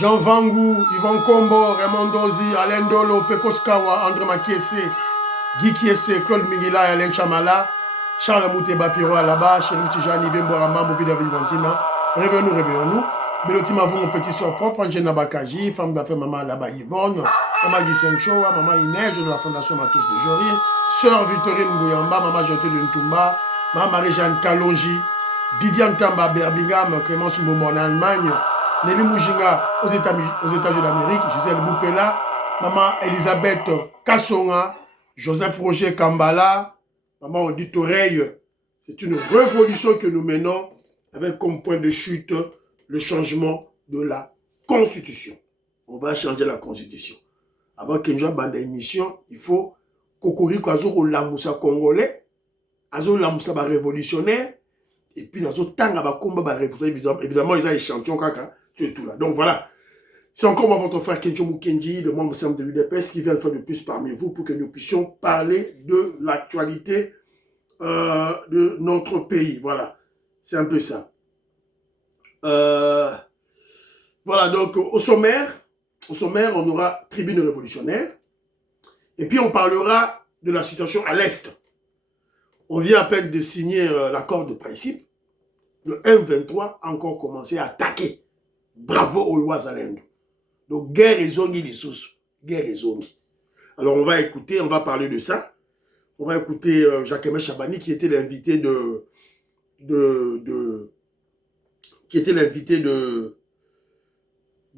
Jean Vangu, Yvon Kombo, Raymond Dozi, Alain Dolo, Pekos Kawa, André Makiese, Guy Kiese, Claude Mingila, Alain Chamala, Charles Mouteba Piro là-bas, Chéri Tijani, Bembo Ramba, Mobida Vivantina. Réveillons-nous. Beloti Mavou, mon petit soeur propre, Angène Bakaji, femme d'affaires maman là-bas Yvonne, maman Guy Choa, maman Inès de la Fondation Matos de Jory, sœur Victorine Ngouyamba, maman Joté de Ntumba, maman Marie-Jeanne Kalonji, Didier Ntamba Birmingham, Clémence Momo en Allemagne, Nelly Moujinga aux États-Unis d'Amérique, Gisèle Boupela, maman Elisabeth Kassonga, Joseph Roger Kambala, maman Odite Oreille. C'est une révolution que nous menons avec comme point de chute le changement de la Constitution. On va changer la Constitution. Avant qu'il y ait une émission, il faut Kokoriko Azoko Lamoussa Congolais, Azoko Lamoussa révolutionnaire, et puis dans ce temps, combat révolutionnaire, évidemment, ils ont des champions, tout là. Donc voilà. C'est encore moi, votre frère Kenjo Mukenji, le membre de l'UDPS, qui vient une fois de plus parmi vous pour que nous puissions parler de l'actualité de notre pays. Voilà. C'est un peu ça. Voilà, donc au sommaire, on aura tribune révolutionnaire. Et puis on parlera de la situation à l'Est. On vient à peine de signer l'accord de principe. Le M23 a encore commencé à attaquer. Bravo aux Ouazalendo. Donc guerre et zongi les sous. Guerre et zongi. Alors on va écouter, on va parler de ça. On va écouter Jacques-Aimé Chabani qui était l'invité de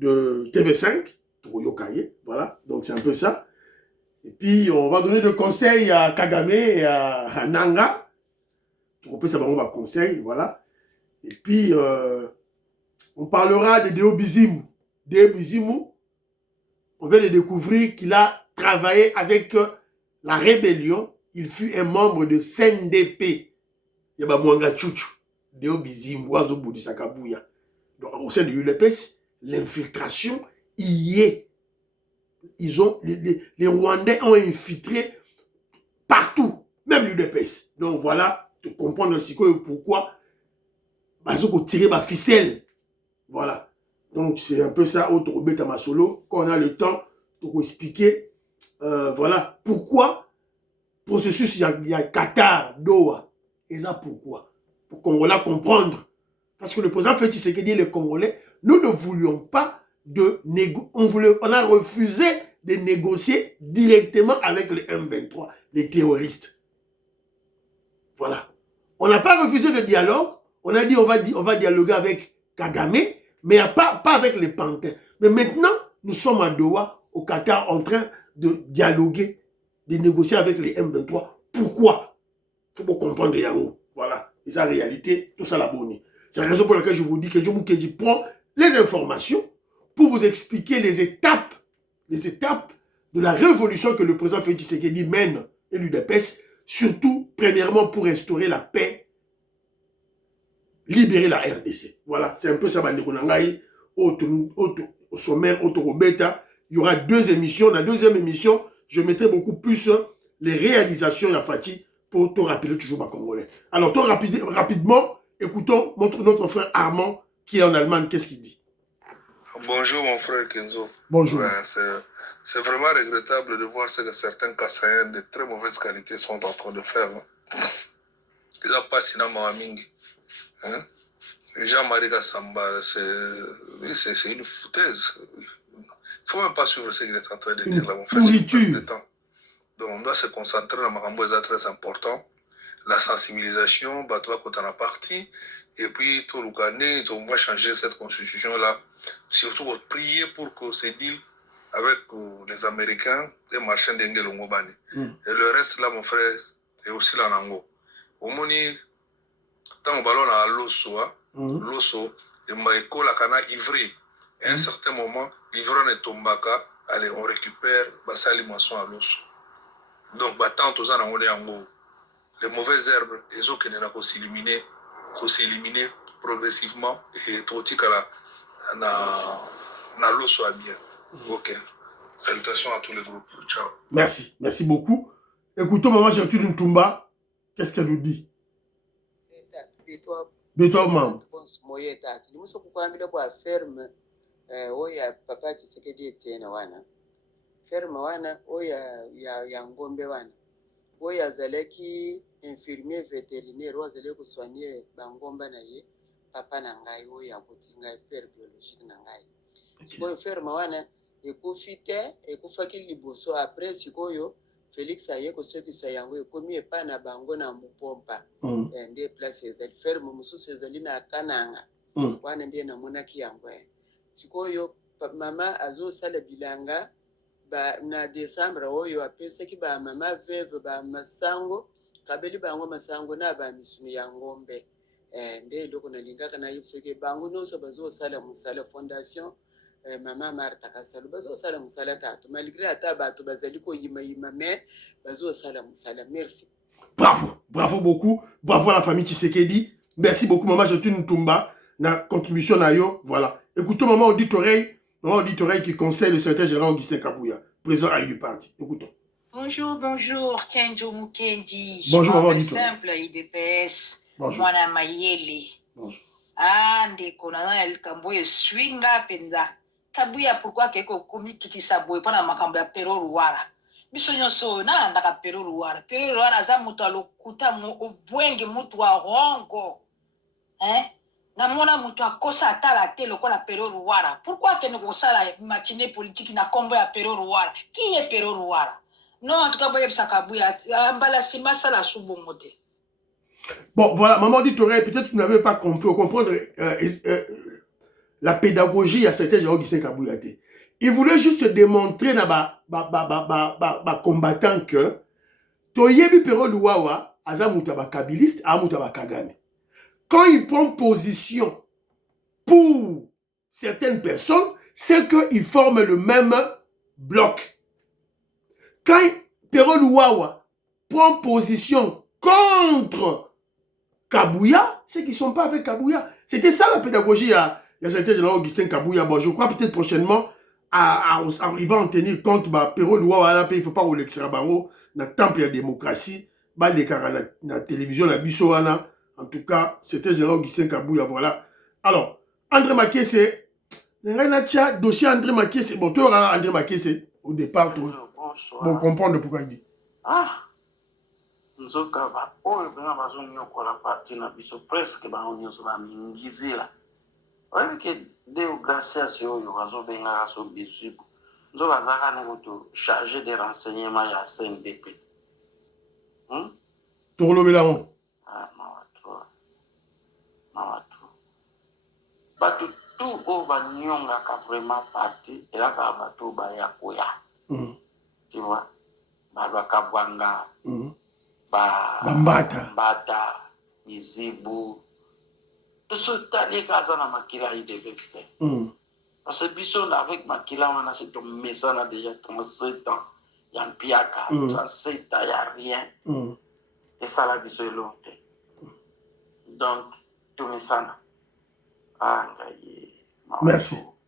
TV5, Toyokaye, voilà, donc c'est un peu ça. Et puis, on va donner des conseils à Kagame et à Nanga. On peut savoir, on va conseil, voilà. Et puis, on parlera de Deo Bizimu. Deo Bizimu, on vient de découvrir qu'il a travaillé avec la rébellion. Il fut un membre de CNDP. Yaba Mwanga Chouchou. Deo Bizimu, Wazo Boudisakabouya. Donc, au sein de l'UDPS, l'infiltration y est. Les Rwandais ont infiltré partout, même l'UDPS. Donc voilà, tu comprends aussi pourquoi ils ont tiré ma ficelle. Voilà. Donc c'est un peu ça, autre bêta ma solo, quand on a le temps de vous expliquer, voilà, pourquoi, processus, il y a Qatar, Doha, et ça pourquoi? Pour qu'on va comprendre. Parce que le président Félix Tshisekedi, les Congolais, nous ne voulions pas de négocier. On a refusé de négocier directement avec les M23, les terroristes. Voilà. On n'a pas refusé le dialogue. On a dit on va dialoguer avec Kagame, mais pas avec les panthères. Mais maintenant, nous sommes à Doha, au Qatar, en train de dialoguer, de négocier avec les M23. Pourquoi? Il faut comprendre Yango. Voilà. Et sa réalité, tout ça la bonne. C'est la raison pour laquelle je vous dis que je prends les informations pour vous expliquer les étapes de la révolution que le président Félix Tshisekedi mène et l'UDPS, surtout, premièrement, pour restaurer la paix, libérer la RDC. Voilà, c'est un peu ça, Bandekonangaï, au sommaire, au bêta. Il y aura 2 émissions. Dans la 2e émission, je mettrai beaucoup plus les réalisations de la Fati pour te rappeler toujours ma Congolais. Alors, rapidement, écoutons notre frère Armand qui est en Allemagne. Qu'est-ce qu'il dit? Bonjour mon frère Kenzo. Bonjour. Ouais, c'est vraiment regrettable de voir ce que certains Kassaïens de très mauvaise qualité sont en train de faire. Ils n'ont pas cinéma à Mingi. Jean-Marie Kassamba, c'est une foutaise. Il ne faut même pas suivre ce qu'il est en train de dire là, mon frère. Donc on doit se concentrer dans Marambo, c'est très important. La sensibilisation, toi quand on a parti, et puis tout le Ghané, on va changer cette constitution-là. Surtout prier pour que ce deal avec les Américains et marchand d'Engelongobani. Et le reste là, mon frère, est aussi là en Ango. Au Moni, tant au ballon à l'osso, l'osso, il m'a école à Cana Ivry. Et à un certain moment, l'ivron est tombaka, allez, on récupère Bassali Masson à l'osso. Donc, tant aux ans en Ango, les mauvaises herbes, les eaux qui n'ont pas s'éliminer progressivement et tout na l'osso à bien. Ok. Salutations à tous les groupes. Ciao. Merci. Merci beaucoup. Écoutons Maman Gertrude Ntumba. Qu'est-ce qu'elle nous dit? Bétois, maman. oya papa Tshisekedi Etienne wana ferme wana oya ya ngombe wana oya azalaki infirmier vétérinaire oyo azalaki kosoigne bangomba na ye papa na ngai oyo akuti ngai père biologique na ngai sikoyo ferme wana ekufi te ekufaki liboso après sikoyo Félix aye kosokisa yango ekomi epai na bango na Mupompa nde place ezali ferme mosusu ezali na Kananga wana nde namonaki yango sikoyo mama azosala bilanga na décembre oyo apesaki ba mama veuve ba masango kabeli bango masango na ba misunu ya ngombe nde eloko nalingaka nayebi soki bango nyonso bazosala mosala fondation Maman Martha Kasalo bazosala musala tato malgré ata bato bazali koyima mais bazosala musala. Merci. Bravo beaucoup, bravo à la famille Tshisekedi. Merci beaucoup maman Jotune Ntumba na contribution na yo, voilà. Écoutons maman Auditoreille qui conseille le secrétaire général Augustin Kabouya, président du parti. Écoutons. Bonjour, Kenjo Mukendi. Bonjour maman Auditoreille. Simple IDPS. Bonjour. Mwana Mayele. Bonjour. Ndeko na ya likambo eswinga penza. Kabouya pourquoi keko komi kikisa boye pana makambo ya Pero Luwara. Biso nyonso na ndaka Pero Luwara. Pero Luwara za mutu alokuta obwenge mutu wa rongo. Namona mutu akosa atala te lokola Pero Luwara. Pourquoi kene kosala matinée politique na kombo ya Pero Luwara? Qui est Pero Luwara? Non, en tout cas, boye bisa Kabouya. Mbala sima sala subongo te. Bon, voilà, maman Auditoreille, peut-être que vous n'avez pas compris, comprendre la pédagogie à certains gens qui sont Kabouyaté. Il voulait juste démontrer à combattant que Toyebi Pero Luwawa, Azamutaba Kabiliste, Amutaba Kagame. Quand il prend position pour certaines personnes, c'est qu'ils forment le même bloc. Quand Pero Luwawa prend position contre Kabouya, c'est qu'ils ne sont pas avec Kabouya. C'était ça la pédagogie à certains généraux Augustin Kabouya. Bon, je crois peut-être prochainement, il va en tenir compte, Pero Luwawa, il ne faut pas rouler dans le temple de la démocratie, dans la télévision, la Bissoana. En tout cas, c'était général Augustin Kabouya, voilà. Alors, André Makiese, dossier André Makiese, bon, tu auras André Makiese au départ, bon, comprendre pourquoi il dit. Nzoka ba oyo benga bazonyokola parti na biso presque bango nyonso bamingizila oyebi ke Deo Gracias oyo bazobengaka so bizibu nzoka azaka ne koto chargé de renseignement ya CNDP tokolobela ngo mawatu bato tu oyo banyongaka vraiment parti elaka bato baya koya tu vois balwaka bwanga Bambata, Izibu, tout ce tali kaza na makila IDPS. Parce que bison avec makila on a cet message là déjà 37 ans, il y a un piaka, 37 ans, il n'y a rien. Et ça la bison est longtemps. Donc, tout me ça.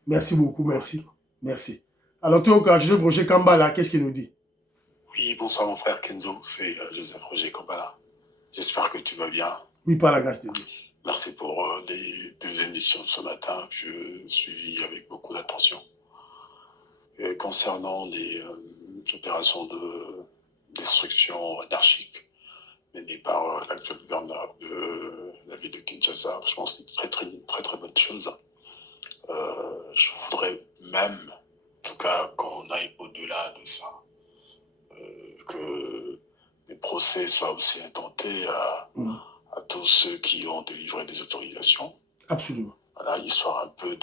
Merci beaucoup, merci. Alors, toi, Roger Kambala, qu'est-ce qu'il nous dit? Oui, bonsoir mon frère Kenzo, c'est Joseph Roger Kambala. J'espère que tu vas bien. Oui, par la grâce de Dieu. Merci pour les deux émissions de ce matin que je suivis avec beaucoup d'attention. Concernant les opérations de destruction anarchique menées par l'actuel gouverneur de la ville de Kinshasa, je pense que c'est une très bonne chose. Je voudrais même, en tout cas, qu'on aille au-delà de ça. Que les procès soient aussi intentés à tous ceux qui ont délivré des autorisations. Absolument. Voilà, histoire un peu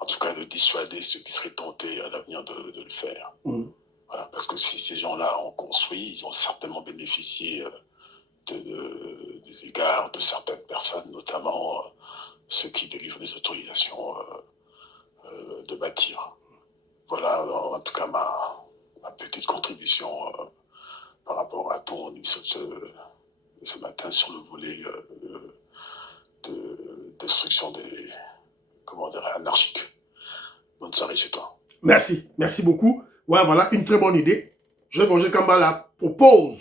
en tout cas de dissuader ceux qui seraient tentés à l'avenir de le faire. Voilà, parce que si ces gens-là ont construit, ils ont certainement bénéficié des égards de certaines personnes, notamment ceux qui délivrent des autorisations de bâtir. Voilà, en tout cas, ma petite contribution par rapport à ton émission de ce matin sur le volet de destruction des anarchiques. Bonne soirée chez toi. Merci beaucoup. Ouais, voilà, une très bonne idée. Roger Kambala propose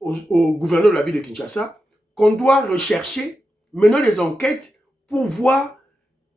au gouverneur de la ville de Kinshasa qu'on doit rechercher, mener des enquêtes pour voir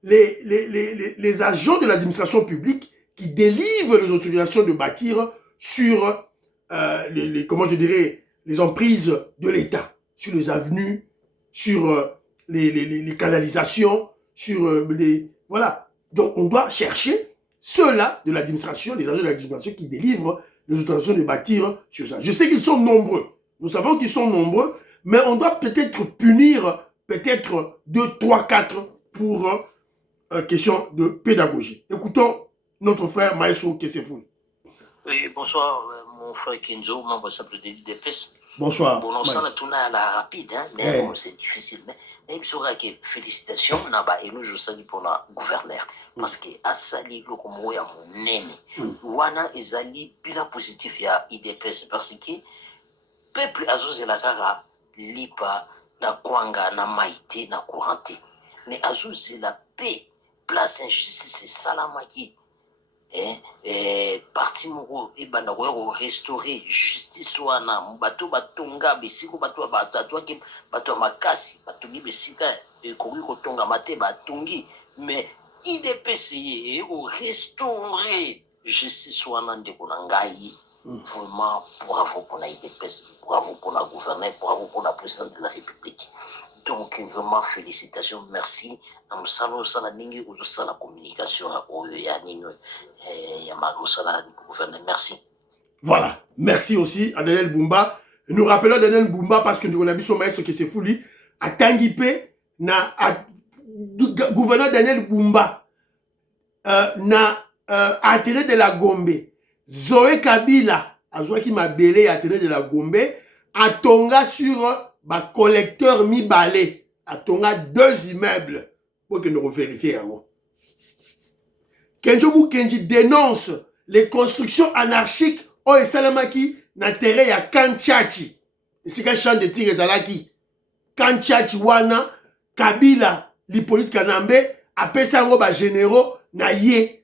les agents de l'administration publique qui délivrent les autorisations de bâtir sur comment je dirais, les emprises de l'État, sur les avenues, sur les canalisations, sur les... Voilà. Donc, on doit chercher ceux-là de l'administration, les agents de l'administration qui délivrent les autorisations de bâtir sur ça. Je sais qu'ils sont nombreux. Nous savons qu'ils sont nombreux, mais on doit peut-être punir peut-être 2, 3, 4 pour question de pédagogie. Écoutons notre frère Maestro Kessefouli. Oui, bonsoir, mon frère Kenzo, membre simple de l'IDPS. Bonsoir. Bon, on s'en a tourné à la rapide, hein, mais bon, c'est difficile. Mais il sera que félicitations, et nous, je salue pour le gouverneur. Parce que à sali le comme à mon nemi. Wana ezali bilan positif ya IDPS parce que peuple azoze la kara lipa na kwanga na maïté na couranté. Mais azoze la paix, place injustice salamaki. Parti moko ebanda ko restaurer justice wana bato batonga bisiko bato batatu bato makasi batongi bisika ekoki kotonga mate batongi mais IDPS ko restaurer justice wana ndeko na ngai vraiment bravo pour la IDPS, bravo pour la gouverneur, bravo pour la présidente de la République. Donc vraiment félicitations, merci. Nous saluons ça la ningi ou ça la communication au yanino ya magosa la gouverneur. Merci. Voilà, merci aussi à Daniel Bumba. Nous rappelons Daniel Bumba parce que nous avons son maître Kessefouli à Tanguipé na gouverneur Daniel Bumba na atterré de la Gombe. Zoé Kabila a joué qui m'a belé atterré de la Gombe à Tonga sur ba collecteur mi-balé à Tonga 2 immeubles pour que nous vérifions. Kenjo Mukenji dénonce les constructions anarchiques au Esalamaki na terre ya Kanchachi. Ici ka champ de tir ezalaki. Kanchachi wana Kabila l'Hippolyte Kanambe apesa ngo ba généraux na ye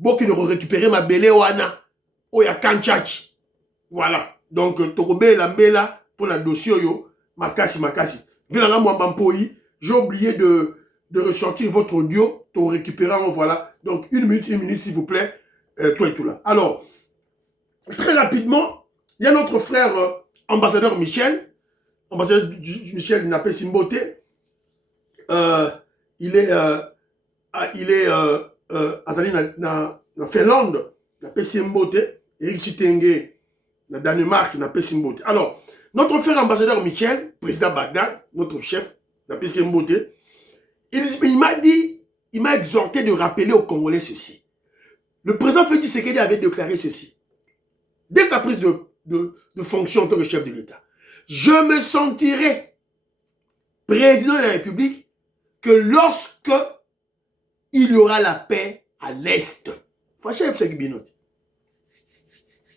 pour que nous récupérer ma belé wana o ya Kanchachi. Voilà. Donc tokobe la mbela pour la dossier yo makasi. Venanga mwamba mpoi, j'ai oublié de ressortir votre audio, to récupérant, voilà. Donc une minute s'il vous plaît, toi et tout là. Alors, très rapidement, il y a notre frère ambassadeur Michel. Ambassadeur Michel, il n'a pas Simboté. Il est na Finlande, il n'a pas Simboté. Eric Chitenge, na Danemark, il n'a pas Simboté. Alors, notre frère ambassadeur Michel, président Bagdad, notre chef, n'a pas Simboté. Il m'a dit, il m'a exhorté de rappeler aux Congolais ceci. Le président Félix Tshisekedi avait déclaré ceci. Dès sa prise de fonction en tant que chef de l'État. Je me sentirai président de la République que lorsque il y aura la paix à l'Est.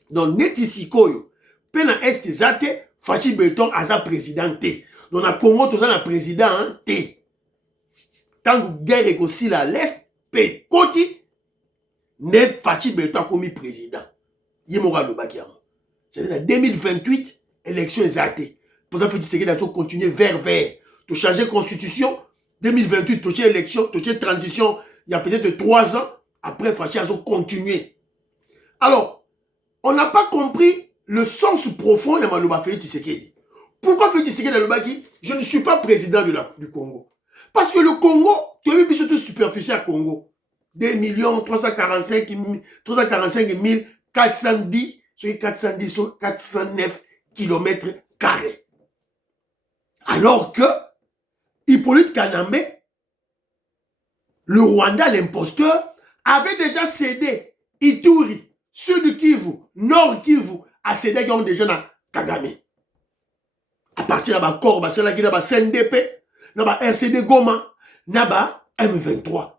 Donc, Netisi Koyo, paix à l'Est, Zate, Fachi Beton, Aza président T. Donc, na Congo, tout ça, na président T. Tant que guerre est aussi à l'Est, paix, Koti, ne Fachi Beton comme président. Yemora le Bakiam. C'est en 2028, élection Zate. Pour ça, Félix Tshisekedi a continué vers. Tu changer constitution, 2028, tu changes élection, tu changes transition, il y a peut-être 3 ans, après Fachi a continué. Alors, on n'a pas compris le sens profond de Maloba Félix Tshisekedi. Pourquoi Félix Tshisekedi a le Baki? Je ne suis pas président du Congo. Parce que le Congo, tu as vu surtout superficie à Congo. 2 345 410, sur 409 km carrés. Alors que Hippolyte Kanambe, le Rwanda, l'imposteur, avait déjà cédé Ituri, Sud Kivu, Nord Kivu, à cédé qui ont déjà dans Kagame. À partir de la Corba, c'est là qu'il y a la CNDP, la RCD Goma, la M23.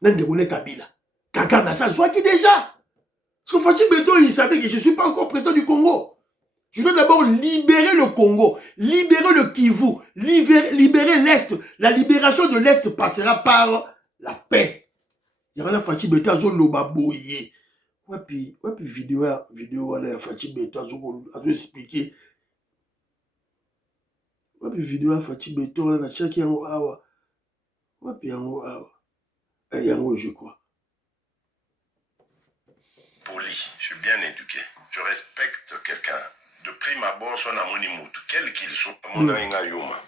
Nandegone Kabila. Kagame, ça soit qui déjà? Parce que Fachi Beton, il savait que je ne suis pas encore président du Congo. Je dois d'abord libérer le Congo, libérer le Kivu, libérer l'Est. La libération de l'Est passera par la paix. Il y a un Fachi Beton, il y a un Lobaboye. Ouais, puis vidéo, là, Fachi Beton, il a expliqué. Ouais, puis vidéo, Fachi Beton, là, chaque awa. je crois. Poli, je suis bien éduqué. Je respecte quelqu'un. De prime abord, son amonimout, quel qu'il soit. Mon yuma.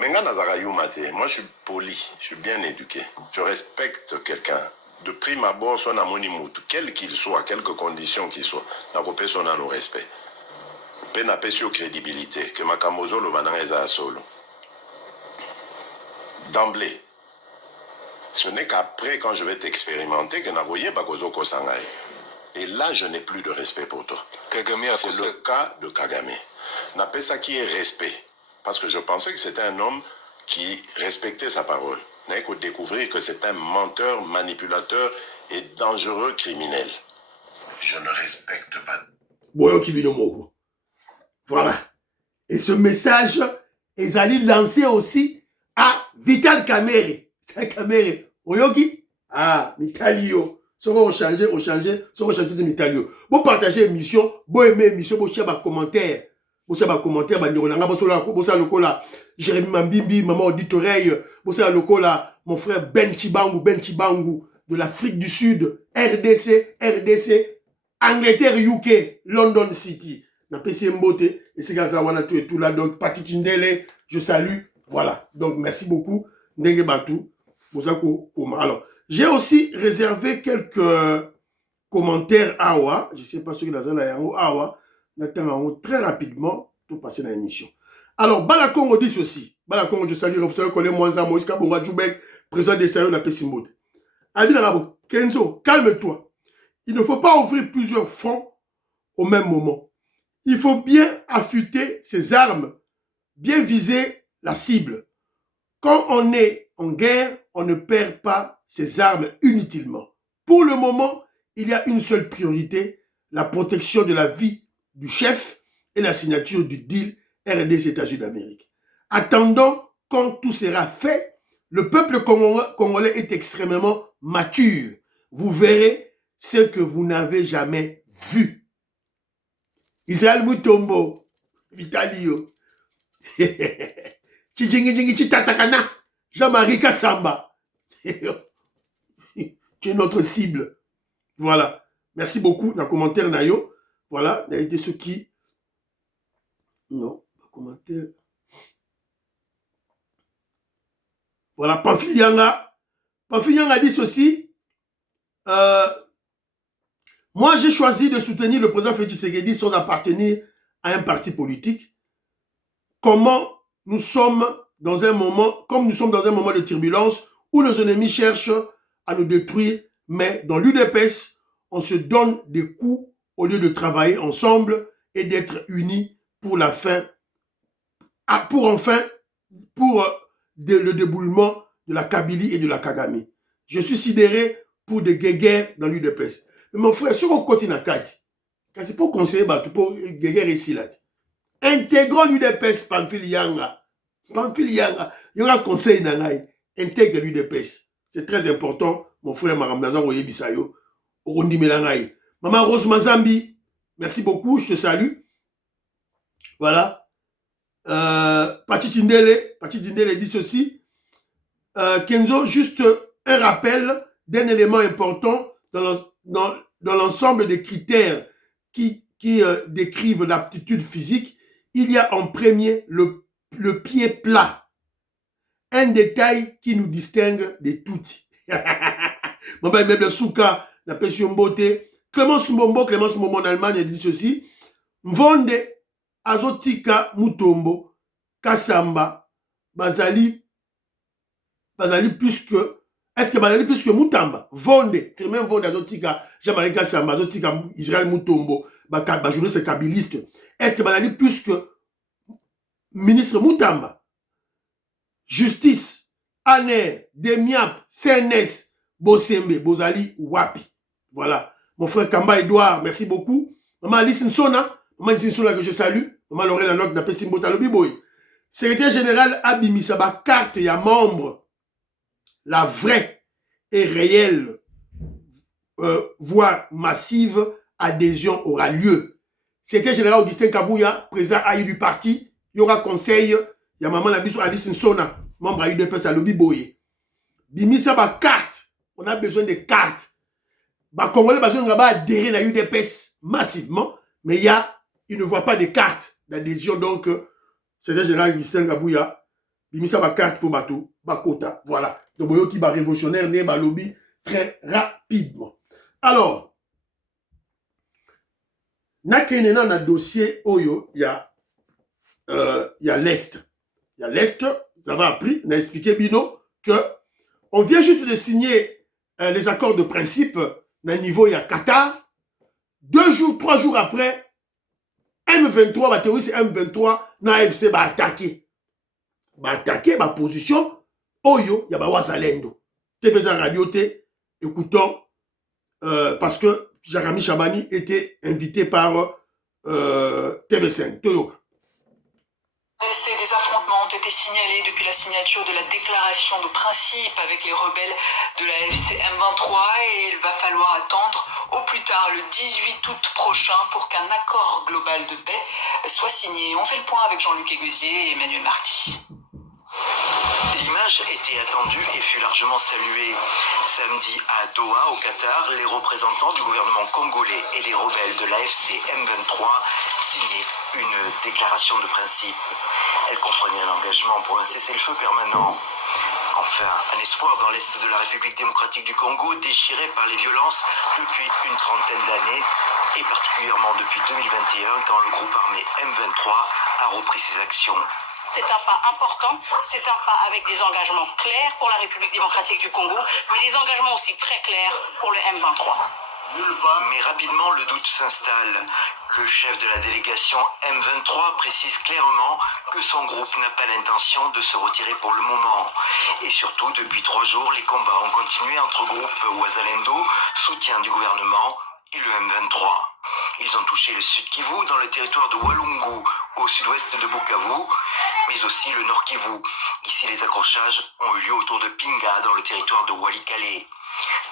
Mais moi, je suis poli, je suis bien éduqué. Je respecte quelqu'un. De prime abord, son amonimout, quel qu'il soit, quelque conditions qu'il soit. La personne a nos respect. Peine à sur crédibilité, que ma camozolo va dans solo. D'emblée. Ce n'est qu'après, quand je vais t'expérimenter, que Nagoye Bakozoko Sangai. Et là, je n'ai plus de respect pour toi. C'est le cas de Kagame. N'appelle ça qui est respect. Parce que je pensais que c'était un homme qui respectait sa parole. N'a qu'à découvrir que c'est un menteur, manipulateur et dangereux criminel. Je ne respecte pas. Voilà. Et ce message est allé lancer aussi à Vital Kamerhe. Vital Kamerhe. Oyoki? Ah, Mitalio. Si on change de Mitalio. Vous partagez l'émission, vous aimez l'émission, vous cherchez un commentaire. Vous cherchez un commentaire, vous cherchez Jérémy Mambimbi, Maman Auditoreille, vous cherchez mon frère Ben Chibangu, de l'Afrique du Sud, RDC, Angleterre, UK, London City. Na PC Mbote, et c'est Gazawana tout et tout là, donc Pati Tindele, je salue, voilà, donc merci beaucoup, Ndenge Batou, alors, j'ai aussi réservé quelques commentaires Awa, je ne sais pas ce que dans un Awa, très rapidement, pour passer dans l'émission. Alors, Balakongo dit ceci, Balakongo, je salue, vous savez qu'on est Mwanza, Moïse Kabonga Djoubek, président des Sahel, na PC Mbote. Adina Kenzo, calme-toi, il ne faut pas ouvrir plusieurs fronts au même moment. Il faut bien affûter ses armes, bien viser la cible. Quand on est en guerre, on ne perd pas ses armes inutilement. Pour le moment, il y a une seule priorité, la protection de la vie du chef et la signature du deal RDC États-Unis d'Amérique. Attendons, quand tout sera fait, le peuple congolais est extrêmement mature. Vous verrez ce que vous n'avez jamais vu. Israël Mutombo, Vitalio, Chijingi Chitatakana, Jean-Marie Kassamba. Tu es notre cible. Voilà. Merci beaucoup dans le commentaire Nayo. Voilà. Il y a été ceux qui. Non, pas commentaire. Voilà. Pamphilianga dit ceci. Moi, j'ai choisi de soutenir le président Félix Tshisekedi sans appartenir à un parti politique. Comme nous sommes dans un moment de turbulence où nos ennemis cherchent à nous détruire, mais dans l'UDPS, on se donne des coups au lieu de travailler ensemble et d'être unis pour la fin, pour le déboulement de la Kabylie et de la Kagame. Je suis sidéré pour des guerres dans l'UDPS. Mais mon frère, si on continue à Kati, c'est pour conseiller, pour guerre ici là. Intégrons l'UDPS, Pamphilianga. Il y aura un conseil nangai. Intègre l'UDPS. C'est très important, mon frère Maram Nazan Oyebisayo. Orundi Melangai. Maman Rose Mazambi, merci beaucoup, je te salue. Voilà. Pati Tindele dit ceci. Kenzo, juste un rappel d'un élément important dans l'ensemble des critères qui décrivent l'aptitude physique. Il y a en premier le pied plat. Un détail qui nous distingue des toutis. Mamba Mebe Souka, la Pession Beauté. Clémence Mbombo en Allemagne dit ceci. Mvonde Azotika Mutombo Kasamba Bazali plus que. Est-ce que Bazali plus que Mutamba? Vonde, même Vonde Azotika, Jean-Marie Kasamba, Azotika Israël Mutombo, journaliste kabiliste. Est-ce que Bazali plus que ministre Mutamba? Justice, Aner, Demiap, CNS, Bosembe, Bozali, Wapi. Voilà. Mon frère Kamba Edouard, merci beaucoup. Maman Alice Nsona que je salue. Maman Lorraine Lanoc, n'a pas Simbota Lobiboy. Secrétaire général Abimi Saba, carte, il y a membre. La vraie et réelle, voire massive adhésion aura lieu. Secrétaire général Augustin Kabouya, président AI du parti, il y aura conseil, il y a maman Nabiso Alice Nsona, membre à UDPS à Lobiboye. bimisa ba carte. On a besoin de cartes. Bah, Congolais, besoin d'adhérer à l'UDPS massivement, mais il ne voit pas de cartes d'adhésion. Donc, c'est le général Augustin Gabouya, bimisa ba carte pour bateau, ba quota. Voilà. Donc, vous qui va révolutionnaire, né ba lobby très rapidement. Alors, Nakenena na dossier Oyo, il y a l'Est. Il y a l'Est, vous avez appris, on a expliqué Bino, que on vient juste de signer les accords de principe d'un niveau, il y a Qatar. 2 jours, 3 jours après, M23, la théorie c'est M23, na AFC va attaquer. Va attaquer ma position. Oyo, il y a Wazalendo. TVZ Radio T, écoutons, parce que Jarami Chabani était invité par TV5. Toyoka. Des affrontements ont été signalés depuis la signature de la déclaration de principe avec les rebelles de la FC M23 et il va falloir attendre au plus tard le 18 août prochain pour qu'un accord global de paix soit signé. On fait le point avec Jean-Luc Eguezier et Emmanuel Marty. L'image était attendue et fut largement saluée. Samedi à Doha, au Qatar, les représentants du gouvernement congolais et les rebelles de l'AFC M23 signaient une déclaration de principe. Elle comprenait un engagement pour un cessez-le-feu permanent. Enfin, un espoir dans l'Est de la République démocratique du Congo, déchiré par les violences depuis une trentaine d'années, et particulièrement depuis 2021, quand le groupe armé M23 a repris ses actions. C'est un pas important, c'est un pas avec des engagements clairs pour la République démocratique du Congo, mais des engagements aussi très clairs pour le M23. Mais rapidement, le doute s'installe. Le chef de la délégation M23 précise clairement que son groupe n'a pas l'intention de se retirer pour le moment. Et surtout, depuis 3 jours, les combats ont continué entre groupes Wazalendo, soutien du gouvernement, et le M23. Ils ont touché le sud Kivu dans le territoire de Walungu, au sud-ouest de Bukavu, mais aussi le nord Kivu. Ici, les accrochages ont eu lieu autour de Pinga, dans le territoire de Walikale.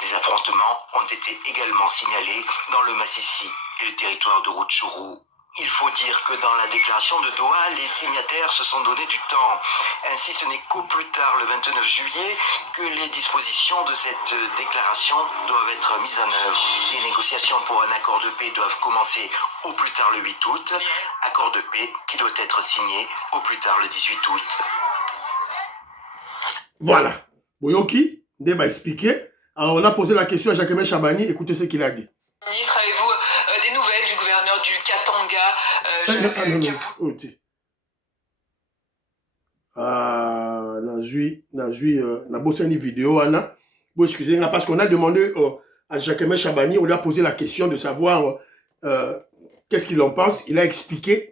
Des affrontements ont été également signalés dans le Massissi et le territoire de Rutshuru. Il faut dire que dans la déclaration de Doha, les signataires se sont donné du temps. Ainsi, ce n'est qu'au plus tard, le 29 juillet, que les dispositions de cette déclaration doivent être mises en œuvre. Les négociations pour un accord de paix doivent commencer au plus tard le 8 août, accord de paix qui doit être signé au plus tard le 18 août. Voilà. Boyoki, on va expliquer. Alors, on a posé la question à Jacques Chabani. Écoutez ce qu'il a dit. Ministre, avez-vous des nouvelles du gouverneur du Katanga, na bossé une vidéo, Anna. Bon, excusez-moi, parce qu'on a demandé à Jacques Chabani, on lui a posé la question de savoir qu'est-ce qu'il en pense. Il a expliqué,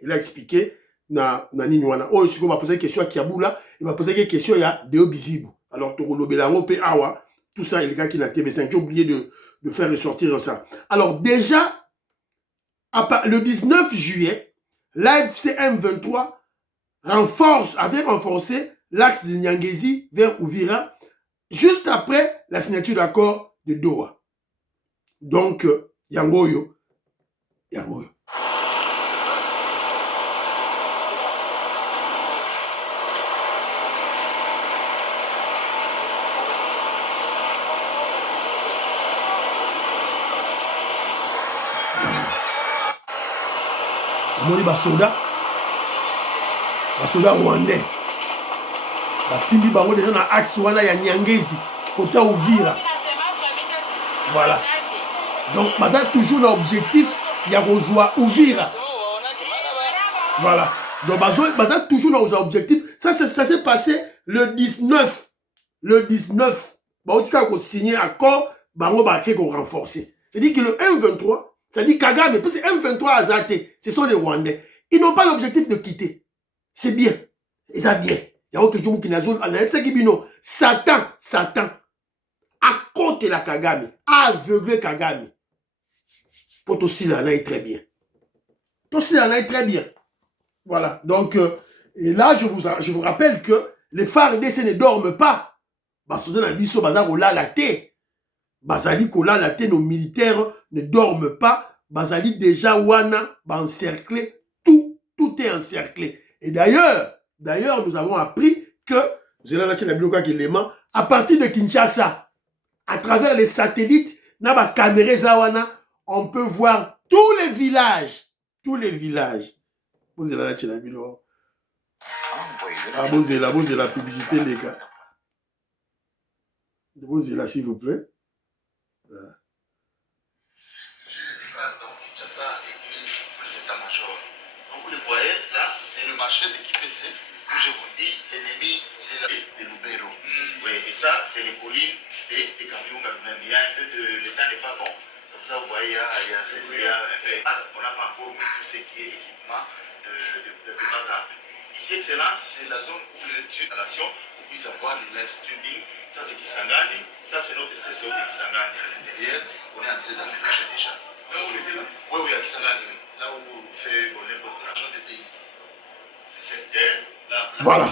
na Niniwana. Oh, si on va poser une question à Kiaboula, il va poser une question à Deo Bizibu. Alors, Toro Belango, Awa. Tout ça, et les gars qui l'ont TV5, j'ai oublié de faire ressortir ça. Alors déjà, le 19 juillet, l'AFC M23 avait renforcé l'axe de Nyangezi vers Uvira, juste après la signature d'accord de Doha. Donc, Yangoyo. Moni basoda rwandais batindi bango déjà na axe wana ya Nyangezi kota Uvira. Voilà, donc baza toujours na objectif ya kozwa Uvira. Voilà, donc baza toujours na objectif. Ça s'est passé le 19 baotika ko signer accord bango ba ke ko renforcer. C'est-à-dire que le M23, c'est-à-dire Kagame, parce que M23 a zaté, ce sont les Rwandais. Ils n'ont pas l'objectif de quitter. C'est bien. Et ça bien. Il y a aucun chose qui n'a pas Satan, à côté la Kagame, aveuglé Kagame. Pour tout cela, est très bien. Tout cela est très bien. Voilà. Donc, et là, je vous rappelle que les FARDC ne dorment pas. Parce que dans la biso, la thé. Bazali kola la thé, nos militaires ne dorment pas. Bazali déjà wana, encerclé. Tout est encerclé. Et d'ailleurs, nous avons appris que à partir de Kinshasa, à travers les satellites, on peut voir tous les villages. Tous les villages. Vous êtes là, vous êtes la publicité, les gars. Vous êtes là, s'il vous plaît. Voilà. Vous le voyez, là, c'est le marché de Kipese, où je vous dis, l'ennemi de Lubero. Oui, et ça, c'est les collines de Kamiunga lui-même. Il y a un peu de... Le temps n'est pas bon. Comme ça, vous voyez, il y a un peu... On n'a pas encore mis tout ce qui est équipement de backup. Ici, Excellence, c'est la zone où le sud de l'action, on puisse avoir le live streaming. Ça, c'est Kisangani. Ça, c'est notre CCO de Kisangani. À l'intérieur, on est en train d'aménager déjà. Là où on était là? Oui, à Kisangani, oui. Là où on fait l'importation des pays. Cette terre, là... Voilà.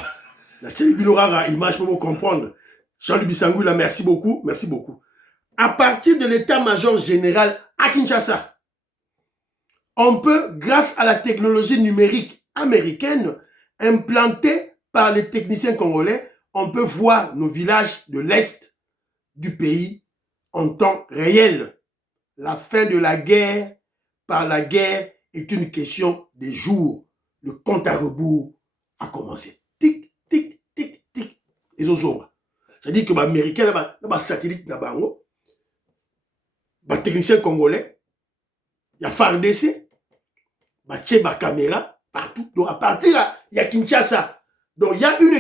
La Tchéli Bilorara, image pour vous comprendre. Jean-Louis Bissangou, là, merci beaucoup. Merci beaucoup. À partir de l'état-major général à Kinshasa, on peut, grâce à la technologie numérique américaine, implantée par les techniciens congolais, on peut voir nos villages de l'Est du pays en temps réel. La fin de la guerre par la guerre est une question des jours. Le compte à rebours a commencé. Tic, tic, tic, tic. Et c'est-à-dire que les Américains, les satellites, les techniciens congolais, il y a FARDC, il y a caméra partout. Donc à partir là, il y a Kinshasa. Donc il y a une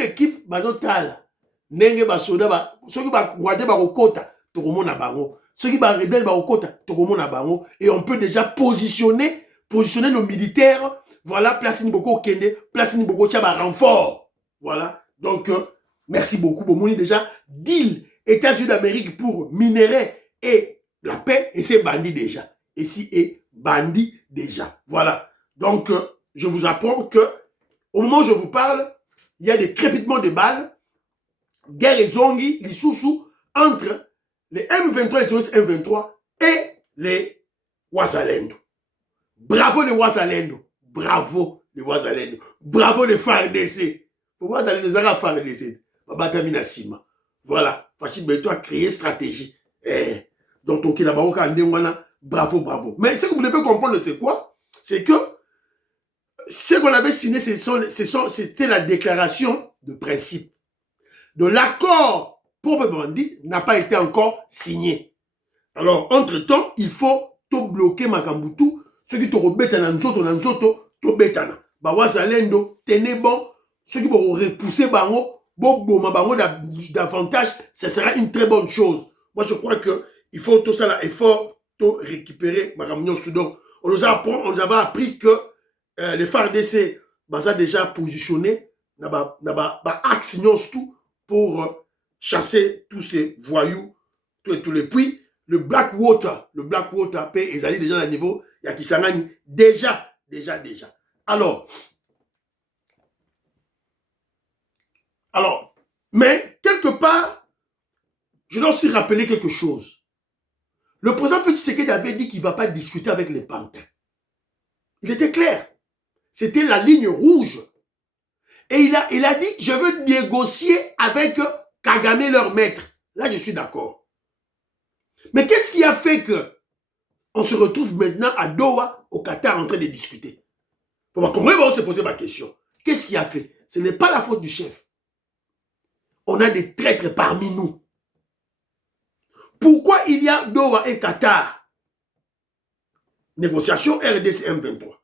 équipe, bazotal. Nenge basoda, ceux qui va regarder bakota, tokomona bango. Ceux qui va rebelle bakota, tokomona bango. Et on peut déjà positionner nos militaires. Voilà, place Niboko Kende, place Niboko Tchaba renfort. Voilà. Donc, merci beaucoup. Bon, déjà, deal États-Unis d'Amérique pour minerais et la paix, et c'est bandit déjà. Ici est bandit déjà. Voilà. Donc, je vous apprends que, au moment où je vous parle, il y a des crépitements de balles, guerre et zongi, les sous-sous, entre les M23, les terroristes M23 et les Ouazalendo. Bravo les Ouazalendo. Bravo les Ouazalendo. Bravo les FARDC. Ouazalendo, les Arabes FARDC. Babatamina Sima. Voilà. Fachid Beto a créé stratégie. Donc, ok, là-bas, bravo, bravo. Mais ce que vous devez comprendre, c'est quoi? C'est que ce qu'on avait signé, c'était la déclaration de principe. Donc, l'accord proprement dit n'a pas été encore signé. Alors, entre-temps, il faut tout bloquer Makambutu. Ceux qui t'ont bétana, tout bétana. Wazalendo, tenez bon. Ceux qui vont repousser Bango, davantage, ce sera une très bonne chose. Moi, je crois qu'il faut tout ça là, il faut tout récupérer. Donc, on nous avait appris que les FARDC, ça déjà positionné, axe tout pour chasser tous ces voyous, tous les puits. Le Blackwater paix, ils allaient déjà à niveau, il y a Kisangani, déjà. Alors, mais quelque part, je dois aussi rappeler quelque chose. Le président Félix Tshisekedi avait dit qu'il ne va pas discuter avec les pantins. Il était clair. C'était la ligne rouge. Et il a dit, je veux négocier avec Kagame, leur maître. Là, je suis d'accord. Mais qu'est-ce qui a fait que on se retrouve maintenant à Doha, au Qatar, en train de discuter? Comment on se poser ma question? Qu'est-ce qui a fait? Ce n'est pas la faute du chef. On a des traîtres parmi nous. Pourquoi il y a Doha et Qatar? Négociation RDC M23.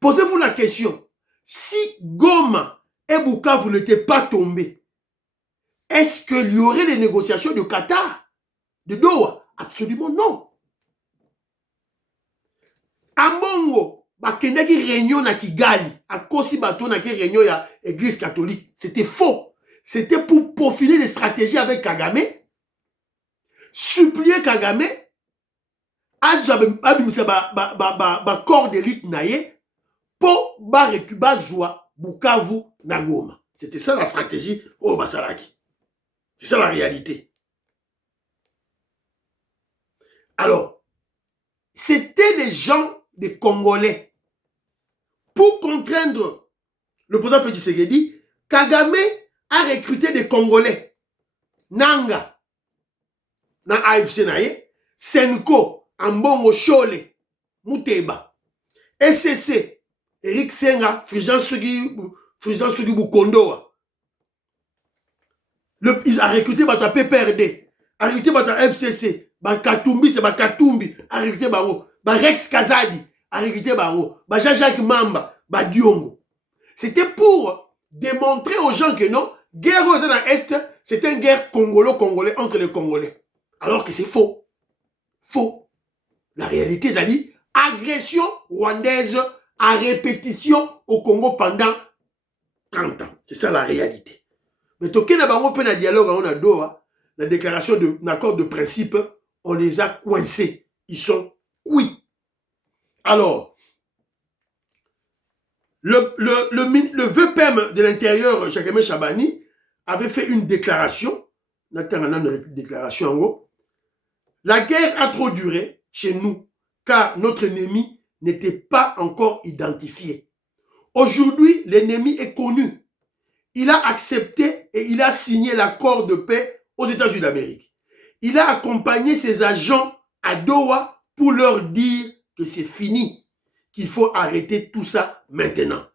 Posez-vous la question. Si Goma et Bukavu n'étaient pas tombés, est-ce qu'il y aurait des négociations de Qatar? De Doha? Absolument non. À Mongo, bakendaki réunion na Kigali, à Kosi Bato na réunion ya Église catholique. C'était faux. C'était pour peaufiner les stratégies avec Kagame, supplier Kagame, ba corps d'élite naye, pour récupérer Zoua, Bukavu, Nagoma. C'était ça la stratégie au Basalaki. C'est ça la réalité. Alors, c'était des gens, des Congolais. Pour contraindre le président Félix Tshisekedi, Kagame a recruté des Congolais. Nanga, na AFC naye, Senko, Ambongo Chole, Muteba, SCC, Eric Senga, Frijan Sugi Bukondoa. Il a recruté Bata PPRD, a recruté Bata FCC, Bakatumbi, c'est Bakatumbi, a recruté Baro, Rex Kazadi, a recruté Baro, Jacques Mamba, Diongo. C'était pour démontrer aux gens que non, guerre aux Est, c'est une guerre congolo-congolais entre les Congolais. Alors que c'est faux. Faux. La réalité, c'est dit agression rwandaise à répétition au Congo pendant 30 ans. C'est ça la réalité. Mais tout le monde peut un dialogue, on a Doha, la déclaration d'accord de principe, on les a coincés. Ils sont cuits. Alors, le VPM de l'intérieur, Jacques Chabani, avait fait une déclaration, en gros. La guerre a trop duré chez nous, car notre ennemi n'était pas encore identifié. Aujourd'hui, l'ennemi est connu. Il a accepté et il a signé l'accord de paix aux États-Unis d'Amérique. Il a accompagné ses agents à Doha pour leur dire que c'est fini, qu'il faut arrêter tout ça maintenant.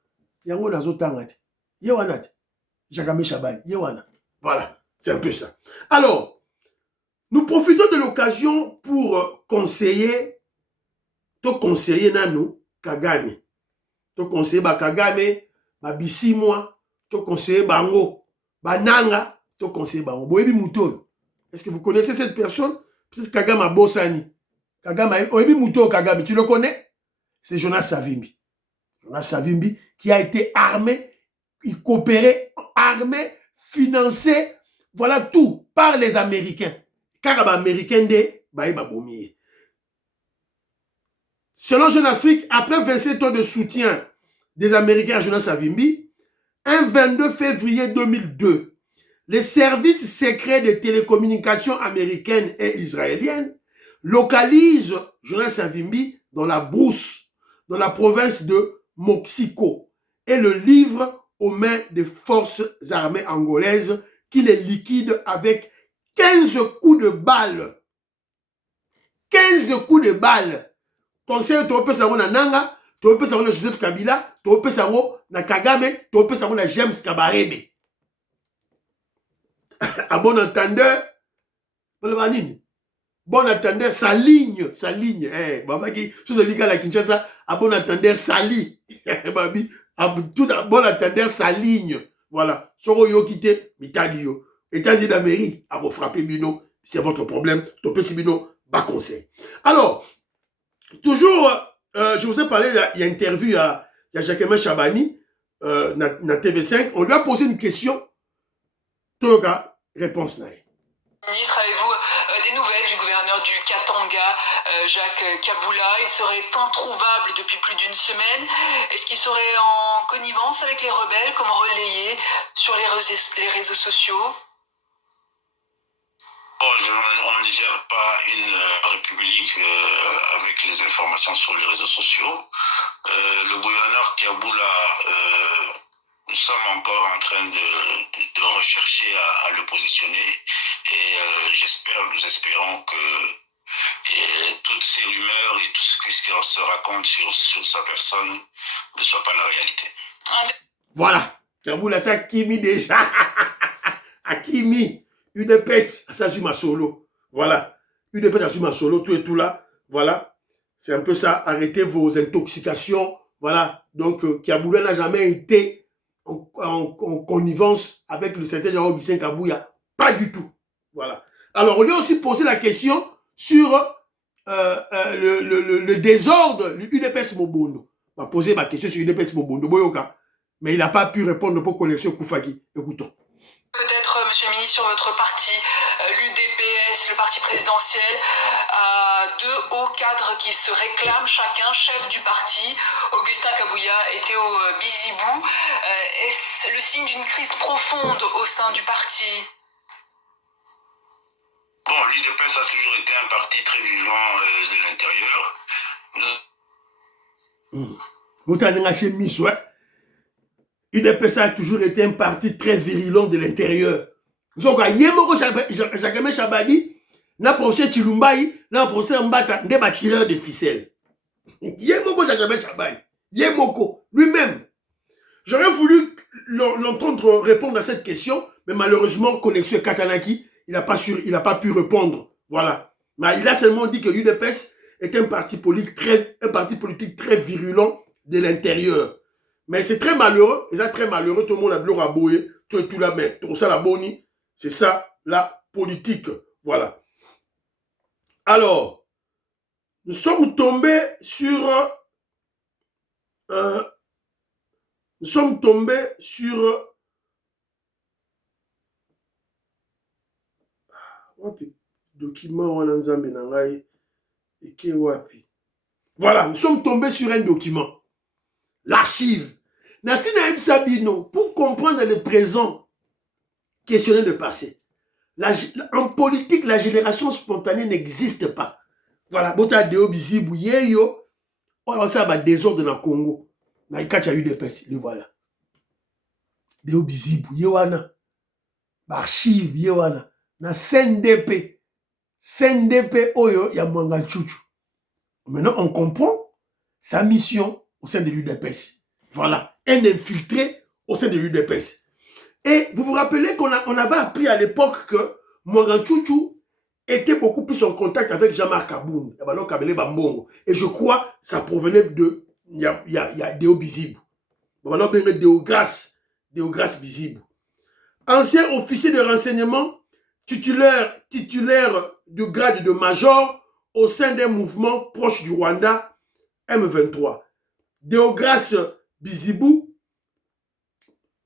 Voilà, c'est un peu ça. Alors, nous profitons de l'occasion pour conseiller Nanou Kagame. To conseiller Kagame, Bisimwa, to conseiller Bango, Bananga, to conseiller Bango. Boyebi Mouto. Est-ce que vous connaissez cette personne? Peut-être Kagame Bossani. Kagame, Boyebi Mouto Kagame, tu le connais? C'est Jonas Savimbi. Jonas Savimbi qui a été armé, il coopérait, armé, financé, voilà tout, par les Américains. Car les Américains de selon Jeune Afrique, après 27 ans de soutien des Américains à Jonas Savimbi, un 22 février 2002, les services secrets de télécommunications américaines et israéliennes localisent Jonas Savimbi dans la brousse, dans la province de Moxico, et le livrent aux mains des forces armées angolaises qui les liquident avec 15 coups de balle. 15 coups de balle. Conseil, tu peux savoir Nanga, tu peux savoir Joseph Kabila, tu peux savoir na Kagame, tu peux savoir James Kabarebe. À bon entendeur, bon entendeur, sa ligne. Eh, Baba qui, je te dis qu'à la Kinshasa, à bon entendeur, sali. Babi, tout à bon entendeur, sa ligne. Voilà. Soro yo quitté, mitadio. États-Unis d'Amérique, à vous frapper Bino, c'est votre problème. Tu peux si Bino, bas conseil. Alors, toujours, je vous ai parlé, il y a une interview à Jacques Chabani, na TV5. On lui a posé une question. Toga, réponse là. Ministre, avez-vous des nouvelles du gouverneur du Katanga, Jacques Kaboula? Il serait introuvable depuis plus d'une semaine. Est-ce qu'il serait en connivence avec les rebelles, comme relayé sur les réseaux sociaux? On ne gère pas une république avec les informations sur les réseaux sociaux. Le gouverneur Kaboula, nous sommes encore en train de rechercher à le positionner et nous espérons que toutes ces rumeurs et tout ce qui se raconte sur sa personne ne soit pas la réalité. Voilà, Kaboula, ça Kimi déjà. Akimi. UDPS, Assasuma Solo. Voilà. UDPS, Assasuma Solo, tout et tout là. Voilà. C'est un peu ça. Arrêtez vos intoxications. Voilà. Donc, Kaboula n'a jamais été en connivence avec le secrétaire général Augustin Kabouya. Pas du tout. Voilà. Alors, on lui a aussi posé la question sur le désordre, l'UDPS Mobondo. On a posé ma question sur l'UDPS Mobondo. Boyoka. Mais il n'a pas pu répondre pour collection Koufagi. Écoutons. Peut-être, Monsieur le ministre, sur votre parti, l'UDPS, le parti présidentiel, a deux hauts cadres qui se réclament chacun chef du parti. Augustin Kabouya et Théo Bizibou. Est-ce le signe d'une crise profonde au sein du parti? Bon, l'UDPS a toujours été un parti très vivant de l'intérieur. UDPS a toujours été un parti très virulent de l'intérieur. Donc, Yemoko Jacques Chabadi, n'a procès Chilumbaï, n'a procès Mbata, n'est pas tireur de ficelle. Yemoko Jacques Chabadi, Yemoko, lui-même. J'aurais voulu l'entendre répondre à cette question, mais malheureusement, connexion Katanaki, il n'a pas pu répondre. Voilà. Mais il a seulement dit que l'UDPS est un parti politique très virulent de l'intérieur. Mais c'est très malheureux, et ça très malheureux, tout le monde a bloqué à bouiller, tout là, mais tout ça la boni, c'est ça la politique. Voilà. Alors, nous sommes tombés sur voilà, nous sommes tombés sur un document. L'archive. Nassina Ibsabino, pour comprendre le présent, questionner le passé. En politique, la génération spontanée n'existe pas. Voilà, Bota Deo Bizibu Yeyo, on a un désordre dans le Congo. Na ikacha UDPS, le voilà. Deo Bizibu Yewana. Archive Yewana. Na CNDP. CNDP Oyo Yamwanga Chuchu. Maintenant, on comprend sa mission au sein de l'UDPS. Voilà, un infiltré au sein de l'UDPS. Et vous vous rappelez qu'on avait appris à l'époque que Mwanga Chuchu était beaucoup plus en contact avec Jean-Marc Kaboun. Et je crois que ça provenait de Deo Bizibu. Deogras Bizibu. Ancien officier de renseignement, titulaire du grade de major au sein d'un mouvement proche du Rwanda, M23. Deogras Bizibu,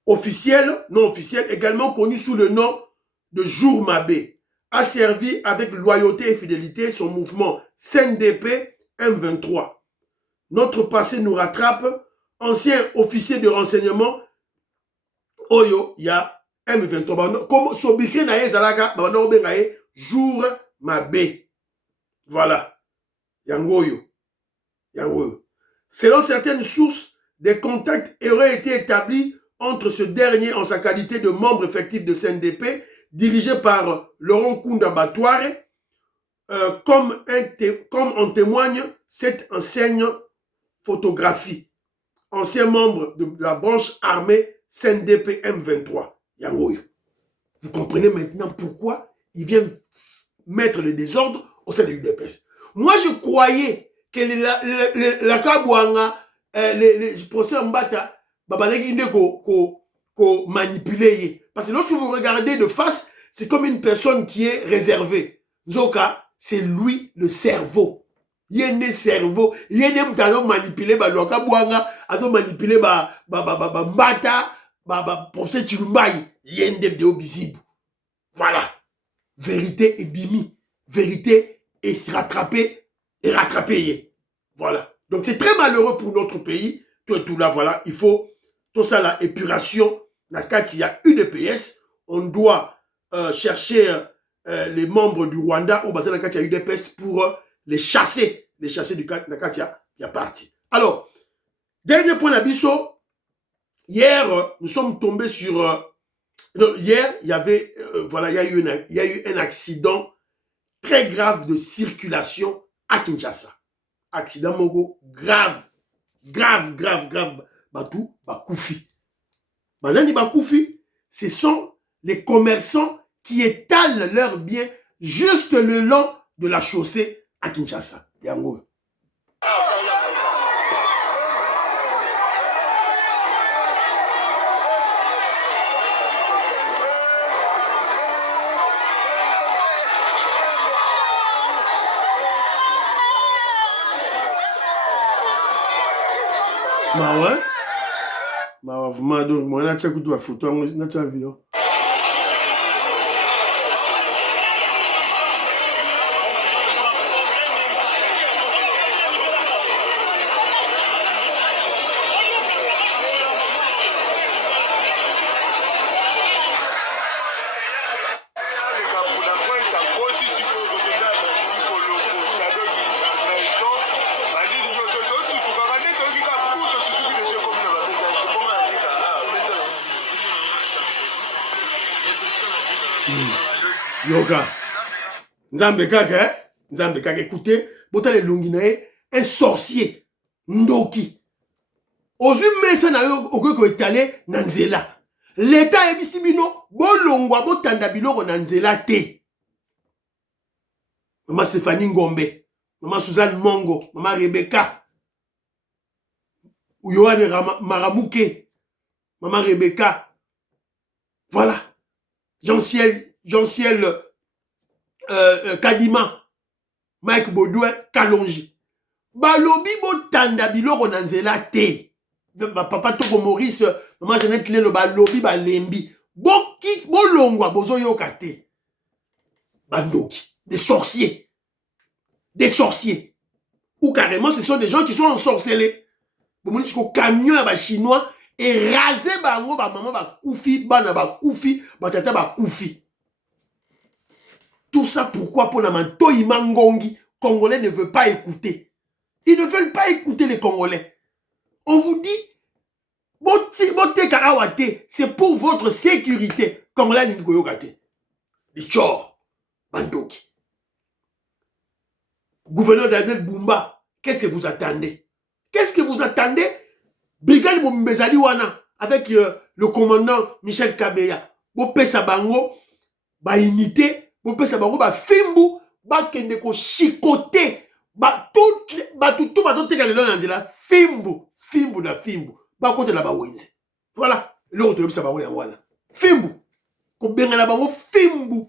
officiel, non officiel, également connu sous le nom de Jour Mabé, a servi avec loyauté et fidélité son mouvement CNDP M23. Notre passé nous rattrape. Ancien officier de renseignement, Oyo, il y a M23. Comme Sobikri Naye Zalaka, Jour Mabé. Voilà. Yangoyo. Selon certaines sources, des contacts auraient été établis entre ce dernier en sa qualité de membre effectif de CNDP, dirigé par Laurent Kunda Batouare, comme en témoigne cette enseigne photographie. Ancien membre de la branche armée CNDP M23. Yangoyo. Vous comprenez maintenant pourquoi il vient mettre le désordre au sein de l'UDPS. Moi, je croyais que la Kabouanga, les procès en Mbata, ko manipuler. Parce que lorsque vous regardez de face, c'est comme une personne qui est réservée. Zoka, c'est lui le cerveau. Il y a un cerveau. Il y a un manipuler, la Kabouanga, manipuler, Mbata, procès Chilumbaï. Il y a un Deo Bizibu. Voilà. Vérité et bimi. Vérité et rattrapé et rattrapé. Voilà. Donc c'est très malheureux pour notre pays. Tout là, voilà. Il faut tout ça, la épuration. Quand il y a UDPS, on doit chercher les membres du Rwanda au bassin de la UDPS pour les chasser. Les chasser du Nakatia, il y a parti. Alors, dernier point d'Abisso. Hier, nous sommes tombés sur... hier, il y avait... voilà, il y a eu un accident très grave de circulation à Kinshasa. Accident mogo grave. Grave. Batou, Bakoufi. Maintenant, Bakoufi, ce sont les commerçants qui étalent leurs biens juste le long de la chaussée à Kinshasa. Yango. Bah ouais. Bah vraiment, donc, moi, on a tchakou de photo, on a tchakou vidéo. Yoka. Nzambe kaka, écoutez, botale longinae, un sorcier, Ndoki. Ozu mesa na yo okoko étalé na nzela. L'état ebisi bino, bolongwa botanda biloko na nzela te. Maman Stéphanie Ngombe, maman Suzanne Mongo, maman Rebecca, ou Yohane Maramouke, maman Rebecca. Voilà. Jean-Ciel Kadima, Mike Baudouin, Kalonji. Balobi botanda biloko na nzela te. Papa Toko Maurice, maman Jeannette Lelo, balobi balembi. Bolongwa bozo yoka te. Bandoki. Des sorciers. Des sorciers. Ou carrément, ce sont des gens qui sont ensorcelés. Vous me dites qu'au camion à chinois et rasé bango, maman ba koufi, bana ba koufi, batata ba koufi. Tout ça pourquoi pour la manto imangongi, Congolais ne veut pas écouter. Ils ne veulent pas écouter les Congolais. On vous dit, c'est pour votre sécurité. Congolais n'y goyokate. Les chors, bandoki. Gouverneur Daniel Bumba, qu'est-ce que vous attendez? Qu'est-ce que vous attendez? Brigade Mbezali Wana, avec le commandant Michel Kabeya. Bo pesa bango, ba unité, bo pesa bango, ba fimbu, ba kende ko chicoté, ba tout ba tout teka lelo nanzela, fimbu na fimbu, ba kote la ba wenze. Voilà, l'autre de ba wana. Fimbu, ko benga na bango fimbu.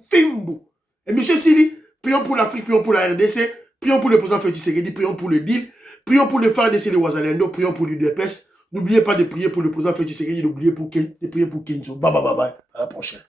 Et monsieur Sili, prions pour l'Afrique, prions pour la RDC, prions pour le président Félix Tshisekedi, prions pour le DIL, prions pour le FARDC de Ouazalendo, prions pour l'UDPS. N'oubliez pas de prier pour le président Félix Tshisekedi, n'oubliez de prier pour Kenzo. Bye bye bye bye. À la prochaine.